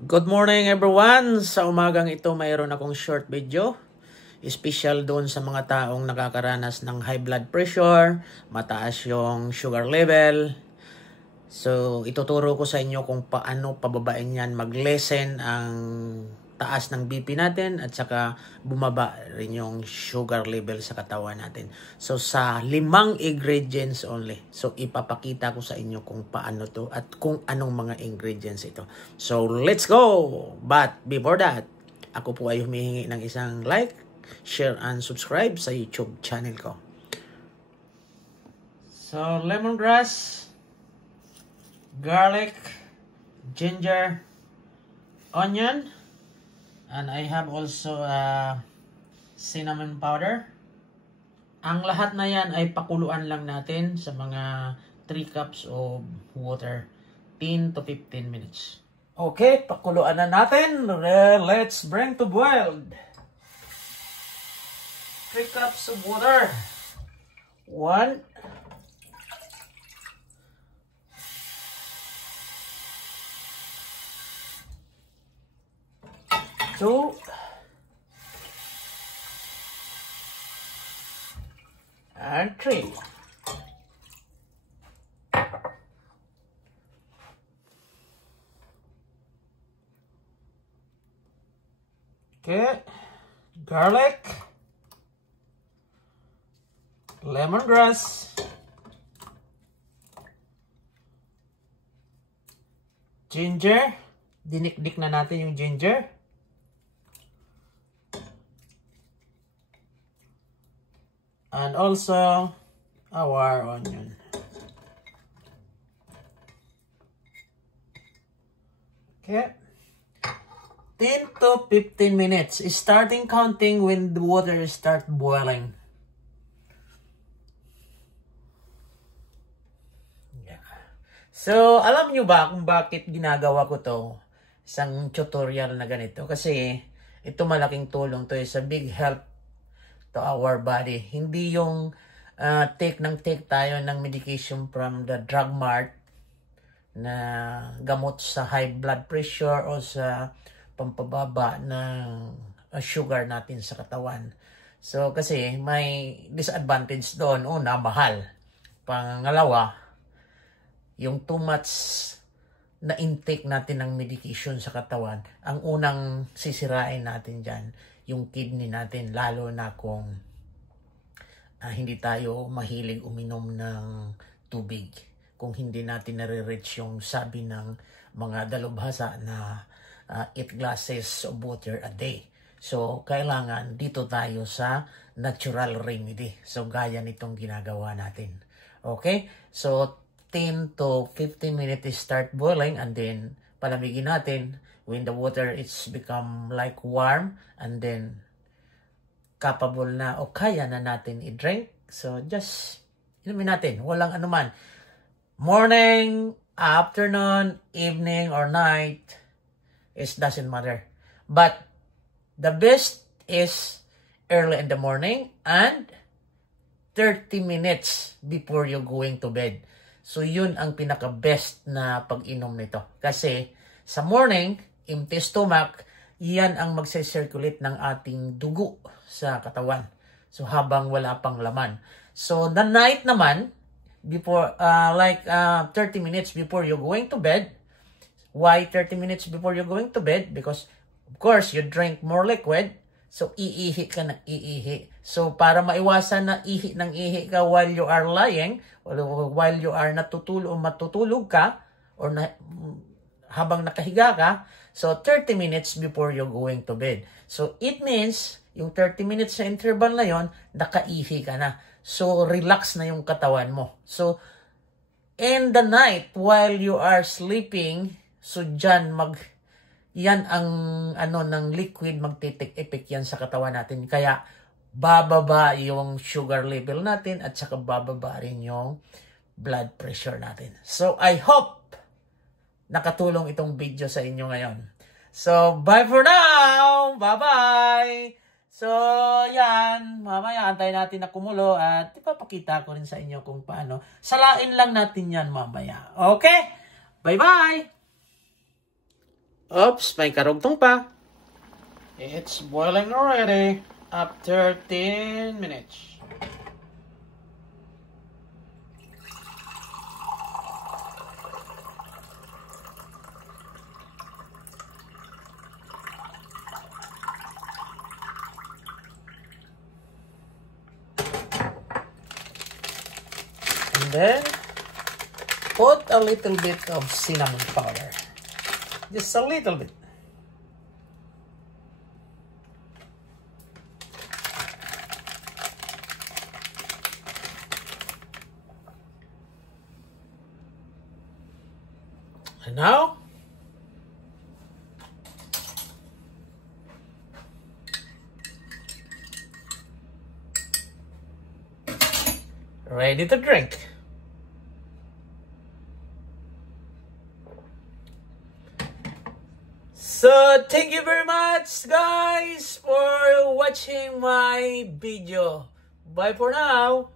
Good morning everyone! Sa umagang ito mayroon akong short video. Special doon sa mga taong nakakaranas ng high blood pressure, mataas yung sugar level. So ituturo ko sa inyo kung paano pababain yan, mag-lessen ang taas ng BP natin at saka bumaba rin yung sugar level sa katawan natin. So sa 5 ingredients only. So ipapakita ko sa inyo kung paano to at kung anong mga ingredients ito. So let's go! But before that, ako po ay humihingi ng isang like, share and subscribe sa YouTube channel ko. So lemongrass, garlic, ginger, onion, and I have also cinnamon powder. Ang lahat na yan ay pakuluan lang natin sa mga 3 cups of water, 10 to 15 minutes. Okay, pakuluan na natin. Let's bring to boil. 3 cups of water. 1, 2, and 3. Okay, garlic, lemongrass, ginger, dinikdik na natin yung ginger. And also our onion. Okay. 10 to 15 minutes. Starting counting when the water start boiling. Yeah. So, alam nyo ba kung bakit ginagawa ko to? Isang tutorial na ganito. Kasi ito malaking tulong to. It's a big help to our body. Hindi yung take tayo ng medication from the drug mart na gamot sa high blood pressure o sa pampababa ng sugar natin sa katawan. So kasi may disadvantage doon. Una, mahal. Pangalawa, yung too much na intake natin ng medication sa katawan, ang unang sisirain natin dyan, yung kidney natin, lalo na kung hindi tayo mahilig uminom ng tubig. Kung hindi natin nare-reach yung sabi ng mga dalubhasa na 8 glasses of water a day. So, kailangan dito tayo sa natural remedy. So, gaya nitong ginagawa natin. Okay? So, 10 to 15 minutes start boiling and then palamigin natin. When the water is become like warm and then capable na o kaya na natin i-drink. So just inumin natin. Walang anuman. Morning, afternoon, evening, or night, it doesn't matter. But the best is early in the morning and 30 minutes before you're going to bed. So yun ang pinaka-best na pag-inom nito. Kasi sa morning, empty stomach, yan ang magse-circulate ng ating dugo sa katawan. So habang wala pang laman. So the night naman, before 30 minutes before you're going to bed. Why 30 minutes before you're going to bed? Because of course you drink more liquid. So iihi ka ng iihi. So para maiwasan na ihi ng ihi ka while you are lying, or while you are matutulog ka, or habang nakahiga ka, so 30 minutes before you're going to bed. So it means, yung 30 minutes sa interval na yon, nakaihi ka na. So relax na yung katawan mo. So in the night, while you are sleeping, so dyan yan ang ng liquid, magte-take effect yan sa katawan natin. Kaya bababa yung sugar level natin at saka bababa rin yung blood pressure natin. So I hope nakatulong itong video sa inyo ngayon. So, bye for now! Bye-bye! So, yan. Mamaya, antayin natin na kumulo at ipapakita ko rin sa inyo kung paano. Salain lang natin yan mamaya. Okay? Bye-bye! Oops, may karugtong pa. It's boiling already after 10 minutes. And then, put a little bit of cinnamon powder. Just a little bit. And now, ready to drink. So, thank you very much, guys, for watching my video. Bye for now.